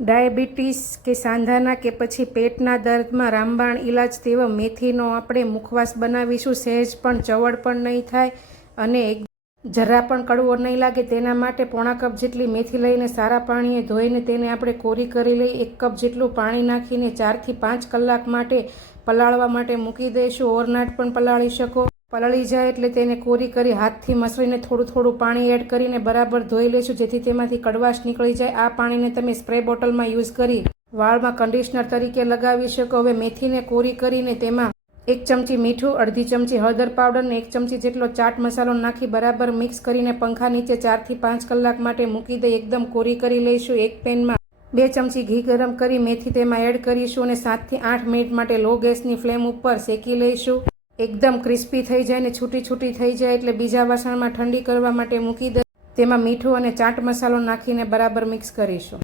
Diabetes કે સાંધાના કે પછી પેટના દર્દમાં રામબાણ ઈલાજ તેવો મેથીનો આપણે મુખવાસ બનાવીશું. સહેજ પણ ચવડ પણ નહીં થાય અને જરા પણ કડવો નહીં લાગે. તેના માટે પોણા કપ જેટલી મેથી લઈને સારા પાણીએ ધોઈને તેને આપણે કોરી કરી લઈ. 1 કપ જેટલું પાણી નાખીને 4 થી 5 કલાક માટે પલાળવા માટે મૂકી દઈશું. ઓવરનાઇટ પણ પલાળી શકો. પલળી જાય એટલે તેને કોરી કરી હાથથી મસળીને થોડું થોડું પાણી એડ કરીને બરાબર ધોઈ લઈશું, જેથી તેમાંથી કડવાશ નીકળી જાય. આ પાણીને તમે સ્પ્રે બોટલમાં યુઝ કરી વાળમાં કન્ડિશનર તરીકે લગાવી શકો. હવે મેથીને કોરી કરીને તેમાં 1 ચમચી મીઠું, અડધી ચમચી હળદર પાવડર ને 1 ચમચી જેટલો ચાટ મસાલો નાખી બરાબર મિક્સ કરીને પંખા નીચે 4 થી 5 કલાક માટે મૂકી દઈ. એકદમ કોરી કરી લઈશું. એક પેનમાં 2 ચમચી ઘી ગરમ કરી મેથી તેમાં એડ કરીશું અને 7 થી 8 મિનિટ માટે લો ગેસની ફ્લેમ ઉપર શેકી લઈશું. એકદમ ક્રિસ્પી થઈ જાય ને છૂટી છૂટી થઈ જાય એટલે બીજા વાસણમાં ઠંડી કરવા માટે મૂકી દઈ. તેમાં મીઠું અને ચાટ મસાલો નાખીને બરાબર મિક્સ કરીશું.